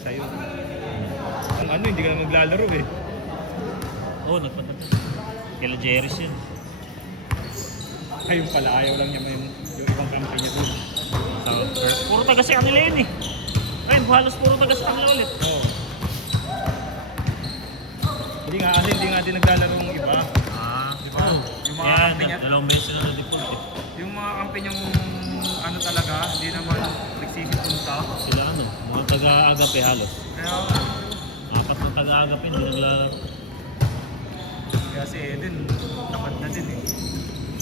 sa'yo. Ang ano, hindi ka na maglalaro eh. Oo, nagpatat. Kila Jerry's yun. Ayun pala, ayaw lang niya yung ibang kampi niya dun. Puro taga sa kanila yun eh. Ayun, halos puro taga sa kanila ulit. Oo. Hindi nga, kasi hindi nga din naglalaro ng iba. Di ba? Yung mga kampi niya. Dalawang beses na na-default eh. Yung mga kampi niyang ano talaga, hindi naman nagsisipunta. Sila ano, mga taga-agape halos. Kaya, Mga tatlong taga-agape, hindi naglalaro. kaya si Eden, tamad na din eh.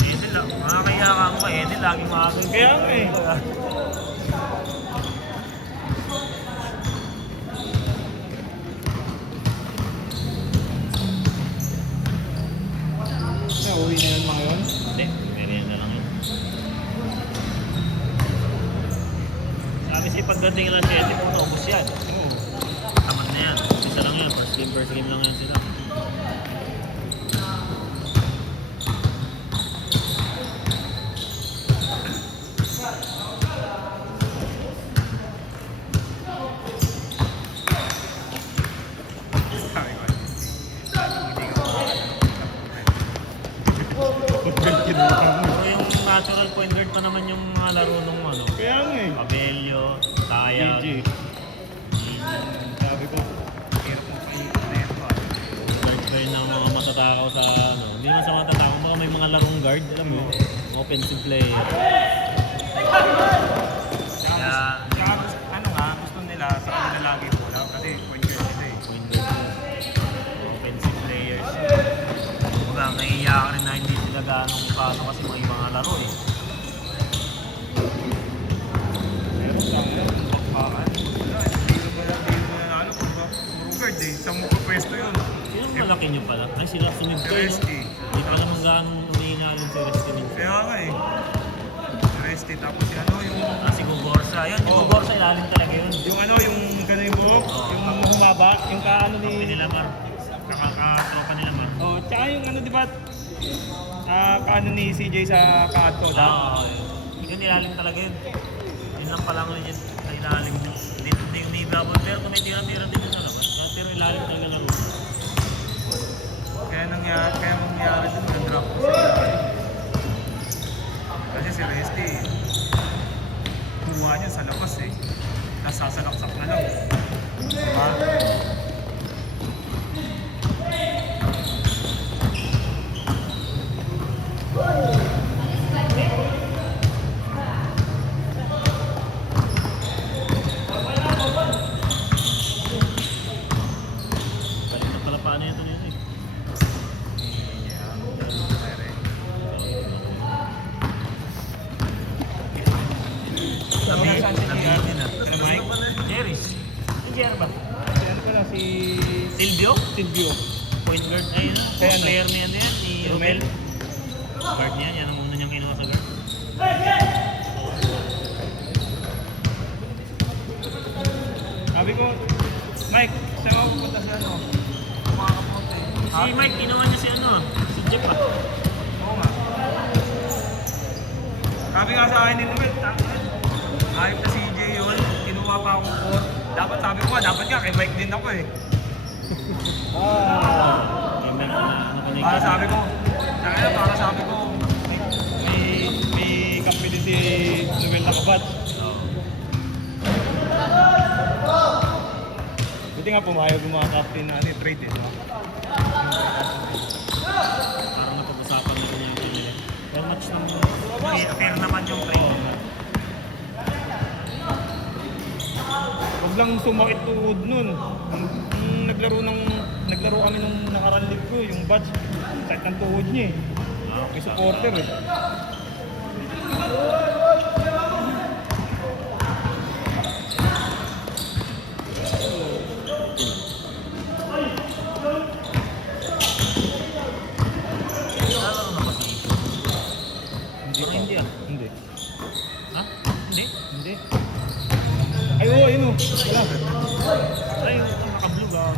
Edel lang, makakaya ka ako Edel, laging makakaya. Kaya nga eh. Uwi na yun mga yun? Hindi, merienda lang yun. Sabi siya pagdating lang siya, hindi po naubos yan. Oo. Tamad na yan. Isa lang yan, first game lang yan sila. Pero yung natural point guard pa naman yung mga laro nung ano. Kaya nga eh. Pabelio, Taya, GG. Sabi ko, hirap mo pa yung net pa. guard ng mga matatakaw sa ano. Hindi naman sa matatakaw, baka may mga larong guard, alam mo yun. Offensive player. Kaya, ano nga, gusto nila sa kanila lagi bola kasi point guard sila eh. Point guard. Offensive players. Kumbaga, nahihiya ka rin na hindi sila ganong ipasok kasi may mga laro eh. Pero sa akin, bakbakan. Wala, hindi naman nanalo. Puro guard eh. Isang pwesto yun. Sinong malaki nyo pala? Ay, sila sumib ko yun. Resty. Hindi ka naman ganong umihinalin si Resty minsan. Kaya nga eh. Resty. Tapos si ano, yung... Si Gugorsa. Yun, si Oo. Gugorsa, ilalim talaga yun. Yung ano, yung gano'n yung buhok. Oo. Yung humaba. Yung kaano Kampi ni... nila man. Kakakatopa nila man. Oh, tsaka yung ano, di ba? Kaano ni CJ sa Kato. Oo, yun ilalim talaga yun. Yun lang palang yun, na ilalim yun. Hindi yung nibabot, pero kung may tira-tira din yun sa labas. Pero ilalim talaga lang. Kaya mangyari dun, nag-drop ko sila. Kasi si Resty, kuha niya sa labas eh. Nasasalaksak na lang. Diba? Balik na pala paano ito nito eh. Nabi din ah. Sino Mike? Jerry's. Hindi ano ba? Si ano pala, si Silvio? Silvio. Point guard. Ayun. Kaya ano? Player niya yan. Si Romel? Romel. Guard niya. Yan ang una niyang kinuha sa guard. Sabi ko, Mike, saan ako pupunta sa ano? Mga kapote. Si Mike, kinuha niya si ano. Si Jeff ah. Oo nga. Sabi nga sa akin ni Noel, ayop na CJ yun, kinuha pa akong court. Dapat sabi ko nga, dapat nga kay Mike din ako eh. Yung Mike na ano pa niya. Para sabi ko, para sabi ko, may kampi din si Noel na kabat. Oo. Buti nga pumayag yung mga captain na ano, trade eh. Parang napag-usapan nila yung team nila. Well, match ng... Fair naman yung training. Huwag lang sumakit tuhod nun. Naglaro kami nung nakarang league ko, yung batch, sakit ng tuhod niya eh. May supporter eh. Nalaro na ba si Ito? Parang hindi ah. Hindi. Ha? Hindi? Hindi. Ay, oo, yun o. Wala. Ay, ang naka-blue ah.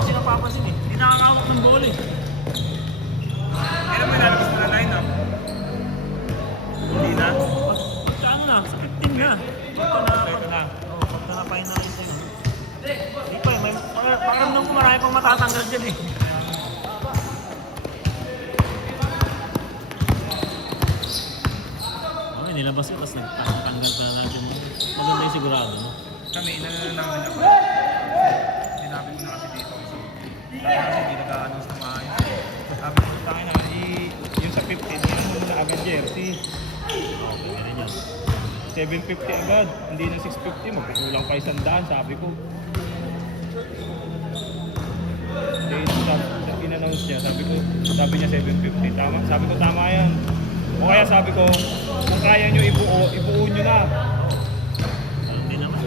Kasi napapansin eh. Hindi nakakawak ng goal eh. Kailan mo ilalabas mo na line-up? Hindi pa eh, pakiramdam ko marami pang matatanggal dyan eh. Okay, nilabas ko, tapos nagtanggal pa na natin. Maganda yung sigurado, no? Kami, namin ako. Sinabi ko na kasi dito. Kasi hindi nag-a-announce na maayos. Sabi ko, tayo na, yung sa 15, yun mo na agad jersey. Okay, ganun yun. 750 agad, hindi na 650, magkukulang pa 100, sabi ko. Then, in-announce niya, sabi niya 750, tama, sabi ko tama yan. O kaya sabi ko, kung kaya nyo ibuo nyo na. Alam din naman.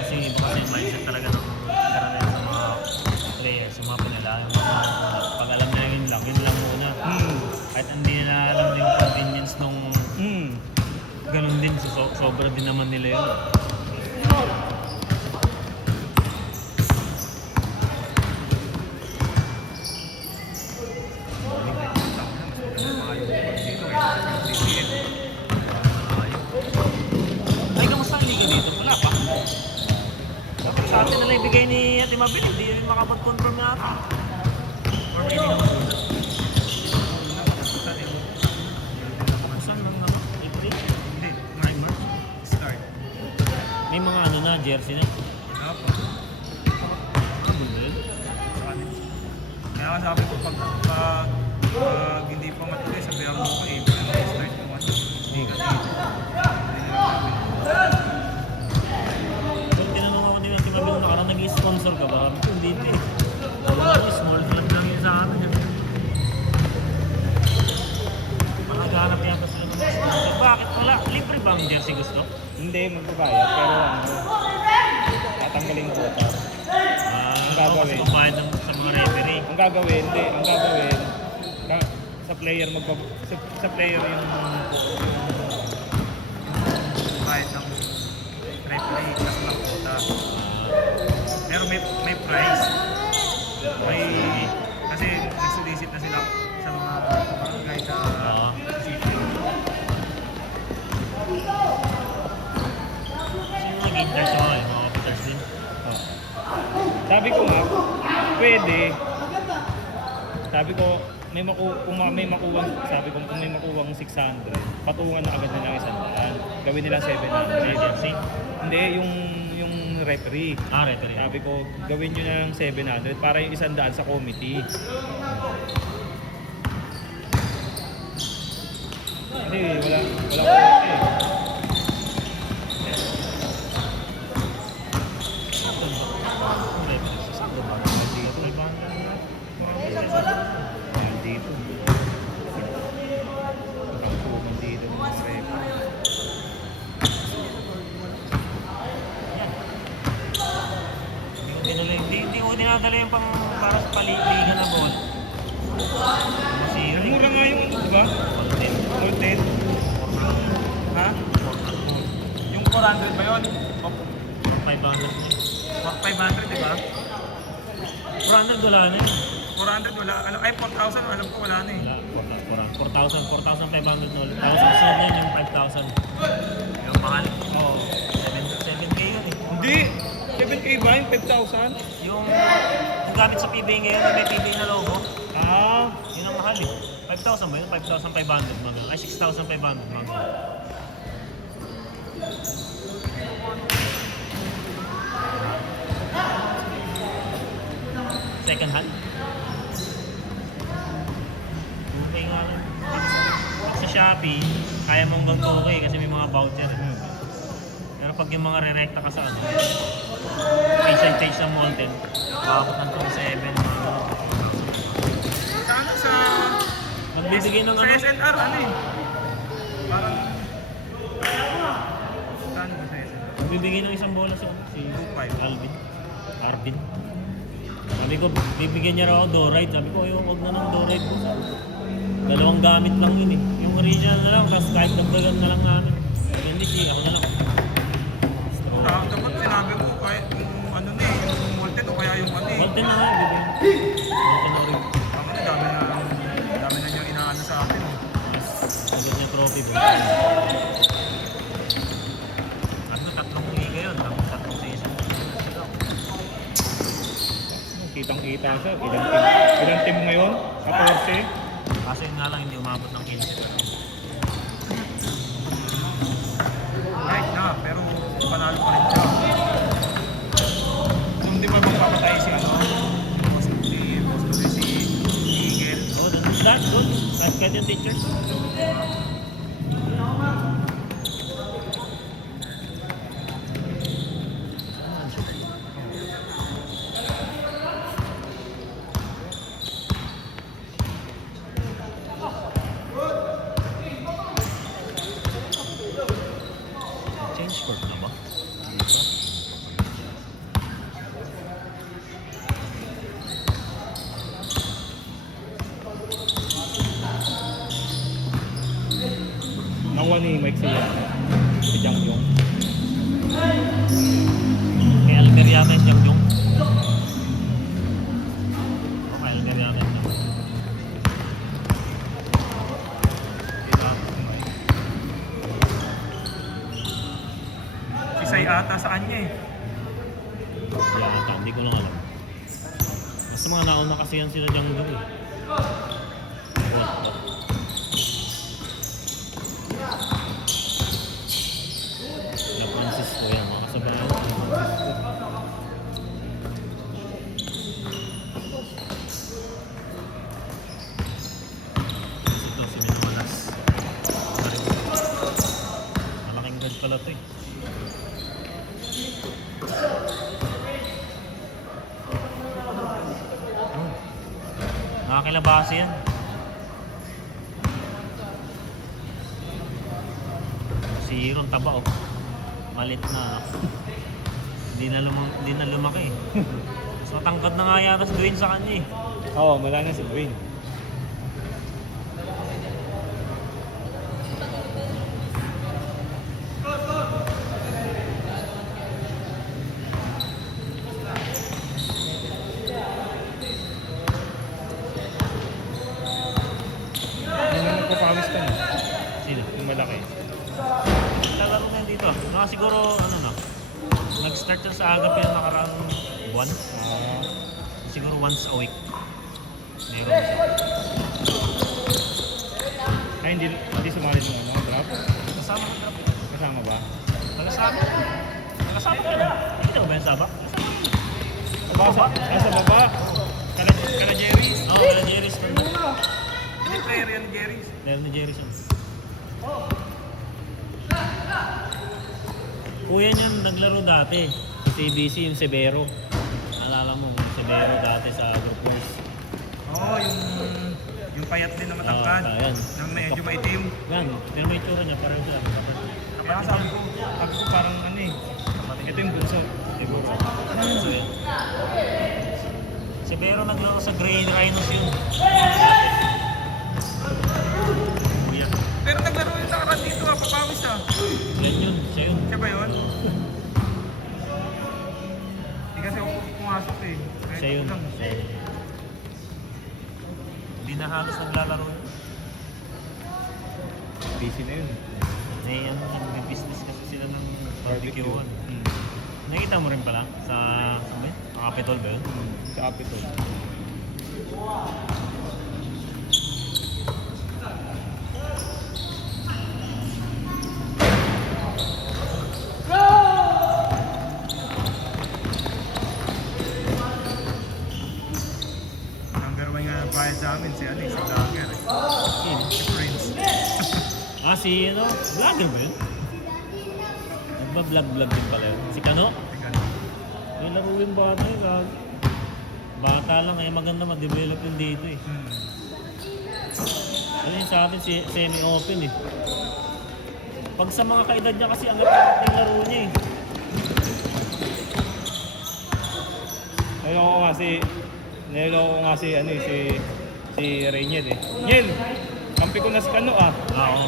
Kasi iba kasi yung mindset talaga ng karamihan sa mga players, yung mga pinala, yung mga pag alam na yun lang muna. Kahit hindi na alam yung convenience nung ganun din, sobra din naman nila yun. Ay, kamusta ang liga dito? Wala pa. Dapat sa atin na lang ibigay ni Ate Mabel, hindi yun makapag-confirm na ata. Or maybe naman muna. Saan lang naman? April? Hindi, March. Start. May mga ano na, jersey na. Apo. Ano ba yun? Kaya sabi ko, pag hindi pa matuloy, sabihan mo ko, April, start mo. Hindi kasi. Kung tinanong ako din Ate Mabel, nakarang nag-sponsor ka ba? Sabi ko, hindi din. Small club lang yun sa amin. Naghahanap yata sila ng sponsor. Bakit wala? Libre ba ang jersey gusto? Hindi, magbabayad, pero tatanggalin ko ito. Ang gagawin? Kasi kumayad sa mga referee. Ang gagawin, sa player sa player yung kahit ng referee plus lang quota. Pero may price. Kasi nagsolicit na sila sa mga barangay sa city. Sino nag-intern sa mga officers din? Sabi ko nga, pwede. Sabi ko, kung may makuwang 600, patungan na agad nila 100. Gawin nila 700. Jersey? Hindi, yung referee. Referee. Sabi ko, gawin nyo na ng 700 para yung 100 sa committee. Hindi, wala committee. Dito. Ang puman dito ng mga referee. Hindi ko dinadala yung pang para sa paliligan na ball. Kasi Mura nga yung ano, diba? Content. Ha? Yung 400 ba yun? 500. 500, diba? 400 wala na yun. 400 wala. Ay, 4,000 alam ko wala na eh. Wala. 4,500 na ulit. Tapos susunod na yun yung 5,000. Yung mahal. Oo. 7K yun eh. Hindi! 7K ba yung 5,000? Yung gamit sa PBA ngayon, may PBA na logo. Yun ang mahal eh. 5,000 ba yun? 5,500 mga. Ay, 6,500 mga. Second hand? Okay nga lang. Sa Shopee, kaya mong hanggang 2K kasi may mga voucher. Pero pag yung mga re-recta ka sa ano, page ng Molten, bakit ng 2.7, Sa ano sa... magbibigay ng Sa ano, SNR ano eh. Parang... Saan ba sa SNR? magbibigay ng isang bola si 2.5. Arvin. Sabi ko, bibigyan niya raw ako do-ride. Sabi ko, huwag na ng do-ride ko. Dalawang gamit lang yun eh. Yung original na lang, tapos kahit dagdagan na lang namin. Hindi siya, ako na lang. Dapat sinabi mo kahit yung ano na eh, yung Molten o kaya yung ano eh. Molten na nga, bibigyan. Molten na rin. Dami na niyang inaano sa atin. Posible. Ano, tatlong liga yun. Tatlong season. Kitang-kita siya. Ilang team ngayon? 14? Kaso yun nga lang, hindi umabot ng 15. Right na, pero panalo pa rin siya. Kung di ba magpapatay si ano? Si Eagle. Oh, that's good. That's good yung teachers. Change court na ba? Nakuha ni Mike si Jang Yong. May Alger yata yung Jang Jong. May Alger yata yung Jang Jong. Diba? Si Sai ata saan niya eh? Yata, hindi ko lang alam. Basta mga nauna kasi yan sila Jang Jong eh. La Francisco yan, mga kasabayan. Ito si Minolas. Malaking guard pala ito eh. Nakakilabasa yan. Si Hiron taba oh. Malit na. Hindi na lumaki. Mas matangkad na nga yata si Dwayne sa kanya eh. Oo, wala na si Dwayne. Ano nagpapawis ka na? Sino? Yung malaki. Lalaro na yan dito. Mga siguro ano na. Nag-start yan sa agap yung nakaraang buwan. Ah, Siguro once a week. Meron siya. ay, hindi sumali ng ano, draft? Kasama ko drop. Kasama ba? Tagasama. Tagasama ko yun. Hindi ba yung sabak? Sa baba. Kala Jerry's. Oo, kaya Jerry's ko. Hindi player yan ni Jerry's. Meron ni Jerry's yun. Kuya niyan naglaro dati. Sa ABC yung Severo. Naalala mo yung Severo dati sa Group Wars. Oo, yung payat din na matangkad. Ayan. Nang medyo maitim. Yan, pero may itsura niya parang siya. Kaya sabi ko parang ano eh. Ito yung bunso. So, yan. Severo naglaro sa Grey Rhinos yun. Kuya. Pero naglaro yung nakaraan dito papawis ah. Yan yun, siya yun. Siya ba yun? Hindi kasi ako pumasok eh. Kaya Siya yun. ko lang. Hindi na halos naglalaro yun. Busy na yun. May ano, may business kasi sila ng Barbecue. barbecue. Nakita mo rin pala sa Capitol ba yun? Sa Capitol. Number one nga bayad sa amin si ano eh, si Dagger eh. Sino? Si Prince. Si ano? Vlogger ba yun? Nagba-vlog din pala yun. Si Kano? Teka na. May laro yung bata yun. Bata lang eh, maganda mag-develop yun dito eh. Ano yun sa atin, semi-open eh. Pag sa mga kaedad niya kasi, ang angat yung laro niya eh. Niloko ko nga si ano eh, si Reynel eh. Yel! Kampi ko na si Kano ah. Oo.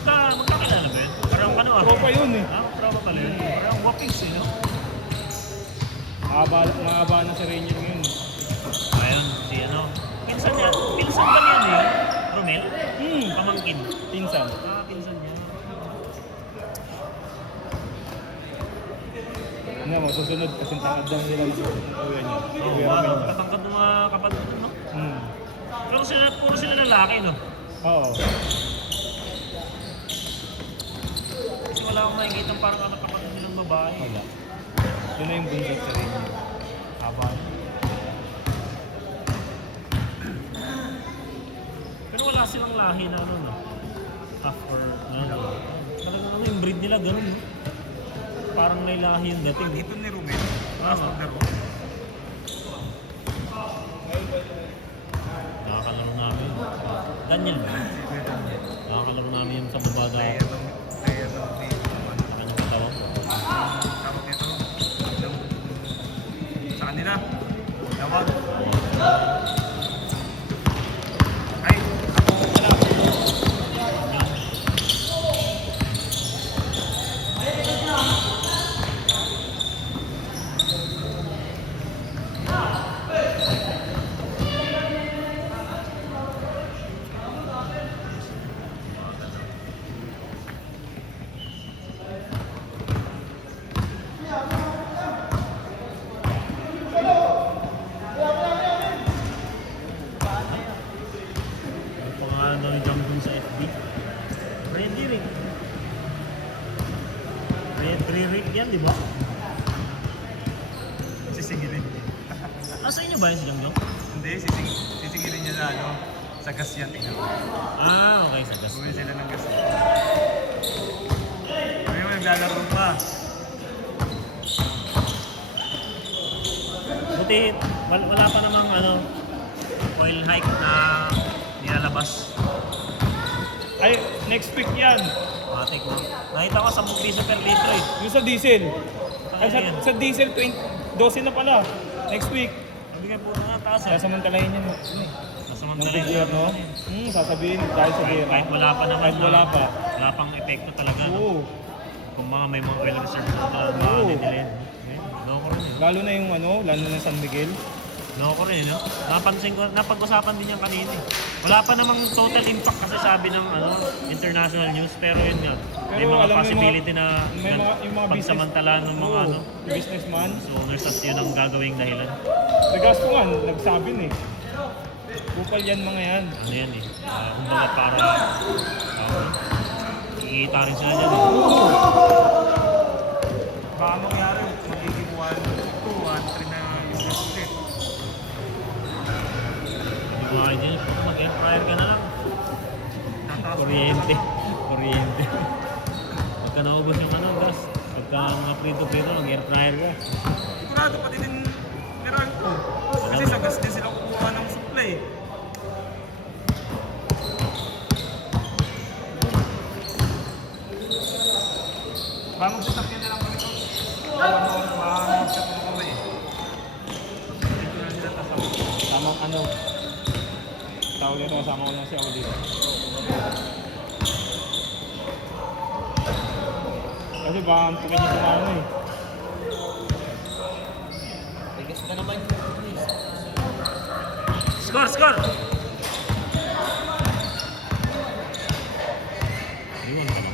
Magkakilala ba yun? Parang Kano ah. Tropa yun eh. Tropa pala yun. Parang wapings eh, no? Mahaba na si Reynel ngayon. Ayun, si ano. Pinsan ba niyan eh? Romel? Hmm, Pamangkin. pinsan. Ano, masusunod kasi takad daw nila ng kuya niya. Oo, Kuya ano, Romel niya. katangkad ng mga kapatid no? Hmm. Pero puro sila lalaki, no? Oo. Kasi wala akong makikita parang anak kapatid nilang babae. Wala. Yun na yung bunso sa rin niya. Haba. Pero wala silang lahi na ano, no? Half or ano. Talagang ano yung breed nila, ganun, no? Parang may lahi yung dating. Ito ni Romel. Tama. Master Nakakalaro namin. Daniel ba? Nakakalaro namin yung sa babada ako. Sa kanyang katawan. Tawag nito. Sa kanila. Tawag. Ay, ako wala. Ang pangalan daw ni Jong dun sa FB. Ready rin. Ready rin yan, di ba? Sisingilin. Nasa inyo ba yun si Jong Jong? Hindi, sisingilin niya sa ano. Sa gas yan. Tingnan mo. Ah, okay, sa gas. Bumili sila ng gas. May naglalaro pa. Buti, wala pa namang ano, oil hike na nilalabas. Ay, next week yan. Matik na. Nakita ko sa piso per litro eh. Yung sa diesel. Ay, Ano yan? sa diesel, 12 na pala. Next week. Sabi nga po nga taas eh. Sasamantalahin yan. Sasamantala Ng year, no? Sasabihin dahil sa beer. Kahit wala pa naman. Kahit wala pa. Wala pang epekto talaga. No? Oo. Kung may mga oil reserve na Oo. nila yun. Loko rin eh. Lalo na yung ano, lalo na San Miguel. Loko rin, no? Napansin ko, napag-usapan din yan kanina eh. Wala pa namang total impact kasi sabi ng ano, international news, pero yun nga. May Pero mga alam mo yung possibility na may mga, yung mga pagsamantala ng mga Oo, ano, businessman. so owners at yun ang gagawing dahilan. Nagas ko nga, nagsabi na eh. Bukal yan mga yan. Ano yan eh. Kumbaga parang kikita rin sila dyan eh. Baka mangyari, magiging 1, 2, 1, 3 na yung gusto eh. Yung mga dyan, mag-air fryer ka na lang. Tataas mo. Kuryente. Kuryente. Pagka naubos yung ano, gas. Pagka mga prito-prito, mag-air fryer ka. Sigurado pati din Meralco. Kasi sa gas din sila kukuha ng supply. Baka magsasakyan na lang kami ito. Baka magsasakyan kami eh. Dito na sila tasama. Tamang ano. Tawag nito, kasama ko lang si ako dito. Kasi baka antukin niya sa ano eh. Tigas ka naman. Score! Score! Iwan ka lang.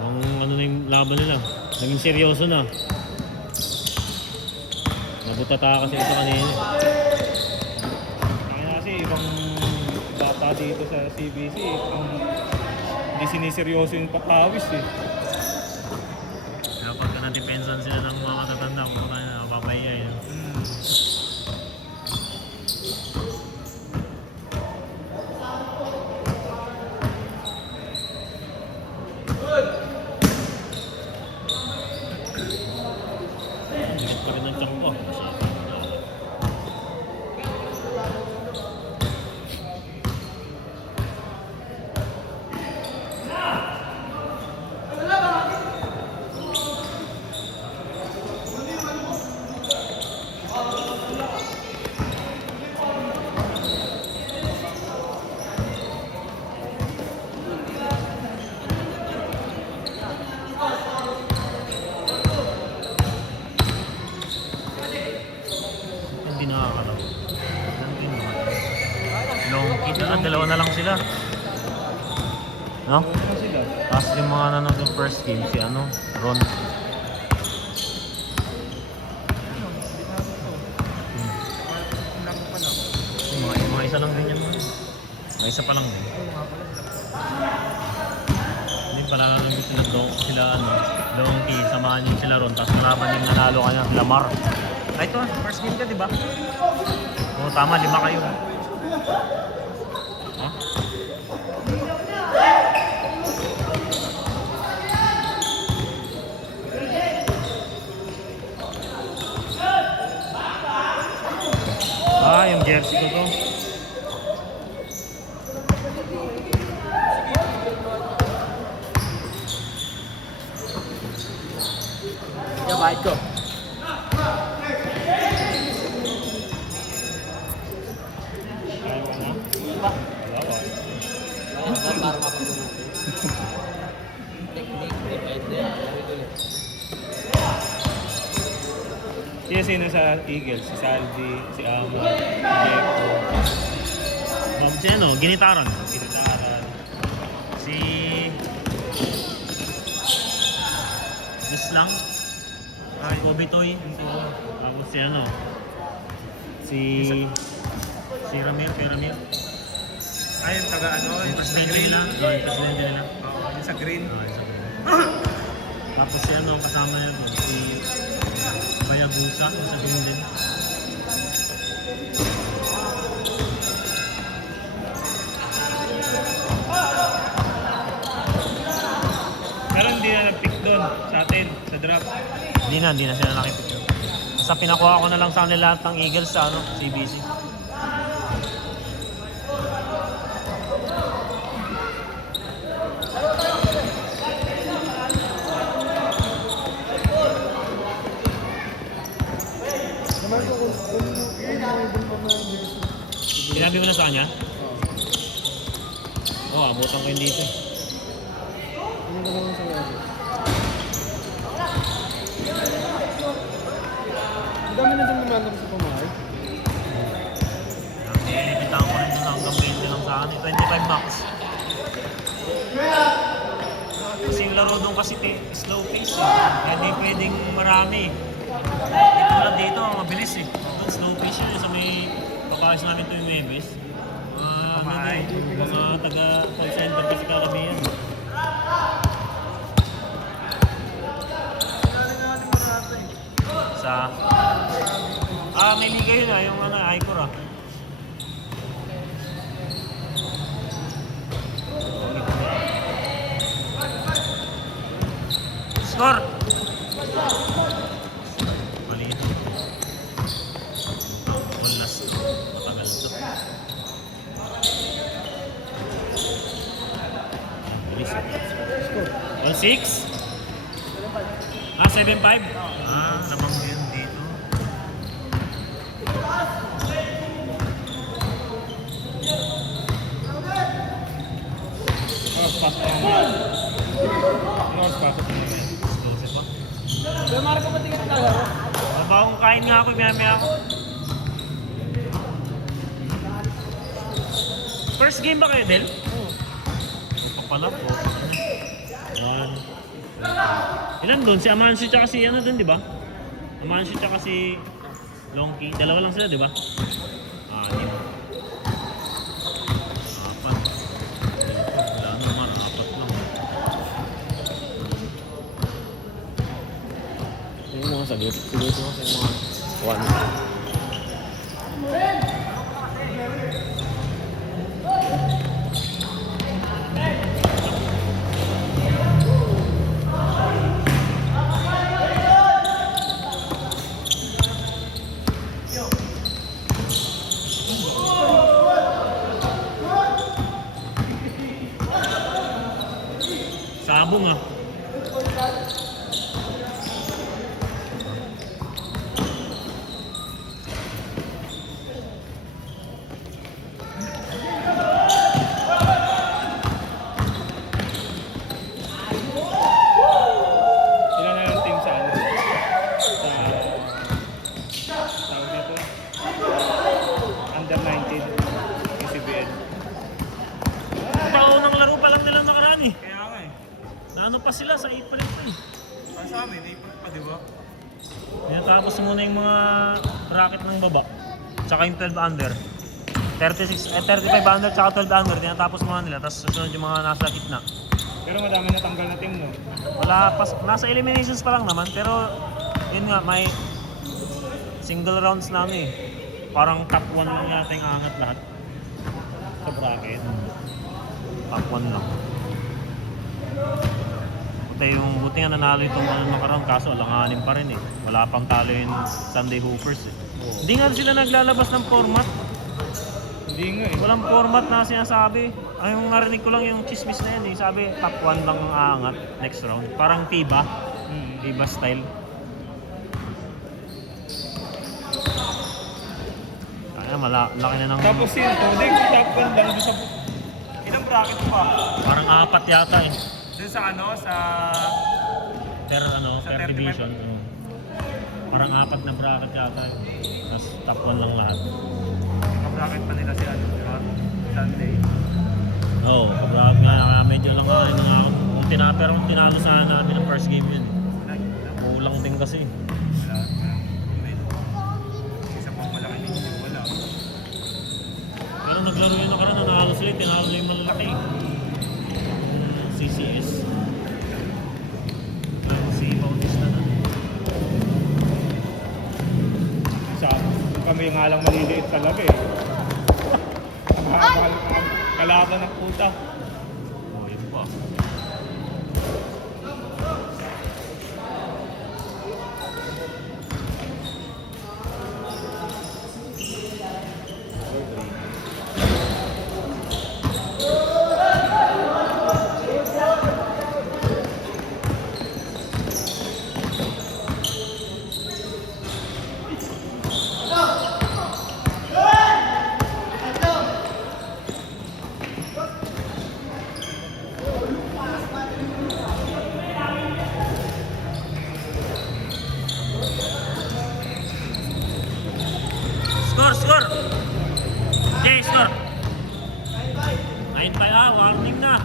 Ang ano na yung laban nila. Naging seryoso na. Nabutata kasi ito kanina. Kaya kasi ibang bata dito sa CBC, hindi siniseryoso yung patawis eh. Kaya pagka na-depensan sila ng mga matatanda, kung baka napapahiya yun. Higit pa rin ang tiyak ko. Hindi nakakalaro. Long kid. Dalawa na lang sila. No? Ano sila? Tapos yung mga nanonood ng first game, si ano, Ron. Laro pa lang. Mga isa lang din yan. Mga isa pa lang din. Hindi pala nanonood sila ano, Donkey, samahan niyo sila Ron. Tapos nalaban yung nanalo kanya, Lamar. Ay ito, first game ka, di ba? Oo, tama, 5 kayo. Huh? Yung jersey ko to. Yung bahit ko. Ayaw ka na? Diba? Wala ka. Para mapagod natin. Technique, depende. Sino sa Eagles? Si Salvi, si Amo, si Jeko, Si ano, Ginitaran. Ginitaran. Si... Islang. Ay, Kobitoy. Tapos si ano. Si... Si Ramir, kay Ramir. Ay, yung taga ano? Yung presidente nila. Yung presidente nila. Oo, yung sa green. Yung sa Tapos si ano, kasama niya doon. Si... Bayagusa. Yung sa green din. Pero hindi na nag-pick doon sa atin, sa draft. Hindi na sila nakipit yun. Basta pinakuha ko na lang sa kanila lahat ng Eagles sa ano, CBC. Sinabi mo na sa kanya? Oo, abutan ko yun dito. Ang dami na din naman sa pamahay. Nilipitahan ko rin doon hanggang 20 lang sa akin. 25 max. Kasi yung laro doon kasi slow pace eh. Kaya di pwedeng marami. Di tulad dito, mabilis eh. Doon slow pace yun. So may papayos namin ito yung Webes. Pamahay. Mga taga-call center kasi karamihan. Sa... may liga yun yung ano, Icor ah. Score! Mali ito. One last. Matagal ito. Bilis eh. 1-6? 7-5? Lamang yun dito. Pasok na naman. Pasok na naman. Exclusive pa. Pero Marco, ba't tingin ka laro? Mabawang kain nga ako, maya-maya ako. First game ba kayo, Del? Oo. Ito pala po. Yan. Ilan doon? Si Amancio tsaka si ano doon, di ba? Amancio tsaka si Longkey. Dalawa lang sila, di ba? Anim. Apat. Wala naman, apat lang. Yung mga sagot. Siguro ko sa mga one. Sabong ah. Ilan na yung team sa ano? Sa tawag nito? Under 19 PCBL. Paunang laro pa lang nila nakaraan eh. pa sila sa 8 pa rin pa eh. Para sa amin, ipag pa, di ba? Tinatapos muna yung mga bracket ng baba. Tsaka yung 12 under. 35 under tsaka 12 under. Tinatapos muna nila. Tapos susunod yung mga nasa gitna. Pero madami natanggal na team, no? Wala pa, nasa eliminations pa lang naman. Pero yun nga, may single rounds na ano eh. Parang top 1 lang yata yung angat lahat. Sa bracket. Top 1 lang. Buti nga nanalo itong ano nakaraan, kaso alanganin pa rin eh. Wala pang talo yung Sunday Hoopers eh. Hindi nga sila naglalabas ng format. Hindi nga eh. Walang format na sinasabi. Ay, yung narinig ko lang yung chismis na yun eh. Sabi, top 1 lang ang aangat next round. Parang FIBA. FIBA style. Kaya laki na ng... Tapos yun, next top 1 lang doon sa... Ilang bracket pa? Parang 4 yata eh. Doon sa ano, sa... Per Sa per 35. division. Parang 4 na bracket yata eh. Tapos top 1 lang lahat. Bracket pa nila si ano, di ba? Sunday. Oo, kabrag nga. Medyo lang nga yun nga. Pero kung tinalo sana namin ang first game yun. Kulang din kasi. Wala. Isa pang malaki ninyo, wala. Pero naglaro yun nakaraan, nanalo sila, tinalo yung malalaki. CCS. Si Bautista na. Kami nga lang maliliit talaga eh. Ang mahal kalaban ng puta. Oh, yun pa. Score! Jay, score! 9-5 warning na.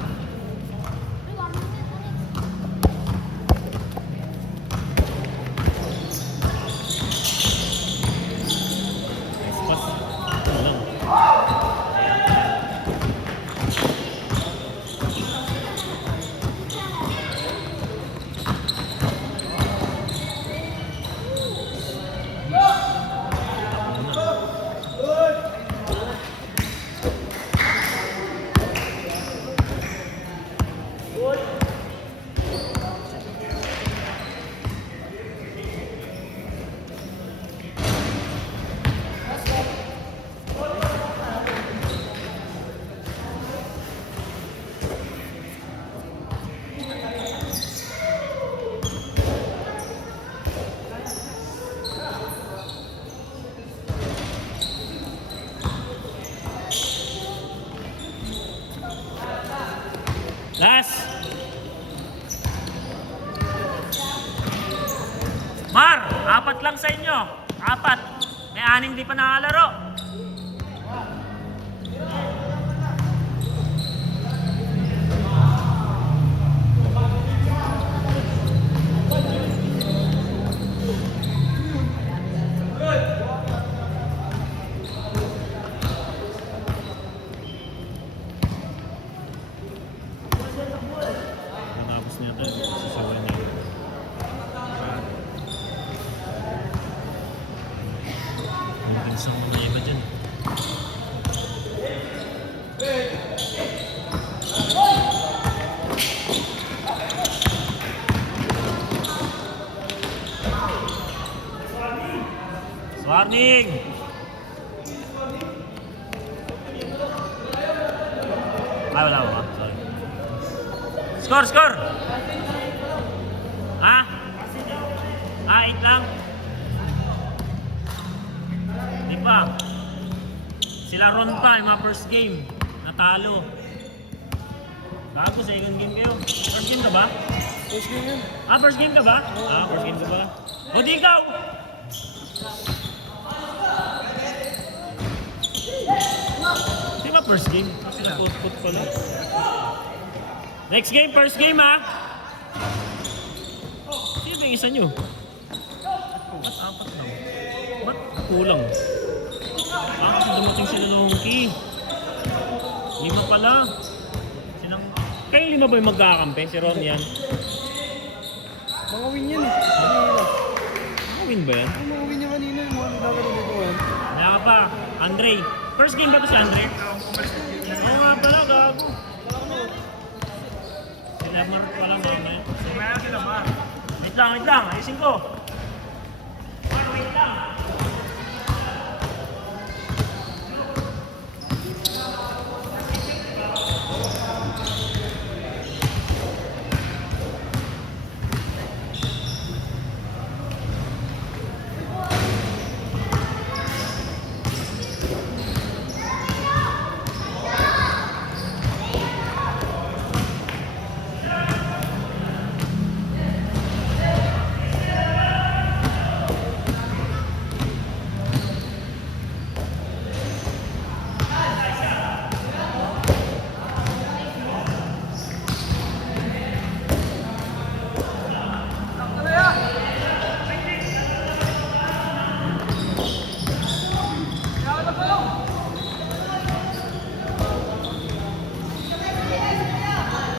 Pas. Walang. Last! Mar! 4 lang sa inyo. 4. May 6 di pa nakalaro. Tapos niya ito, sasawin niya. Ang bilis ang mga iba dyan. Warning! Ay, wala ba? Sorry. Score! Ha? 8 lang? Di pa. Sila Ron pa, yung mga first game. Natalo. Bago, second game kayo. First game ka ba? First game yun. First game ka ba? First game ka ba? O di ikaw! Di ba first game? Put pala. Next game, first game ha? yung isa nyo? Ba't apat lang? Ba't kulang? Kasi dumating sila ng key. 5 pala. Silang... Kaya 5 ba yung magkakampi? Si Ron yan? Mga win yan eh. Kanina. Win ba yan? Mga win niya kanina. Yung mga nagkakaroon dito yan. Wala ka pa. Andre. First game ba ito si Andre? Oo nga pala, gago. Sila marot pa lang ba yun? Sumaya sila, Mar. Wait lang. Ayusin ko. Wait lang.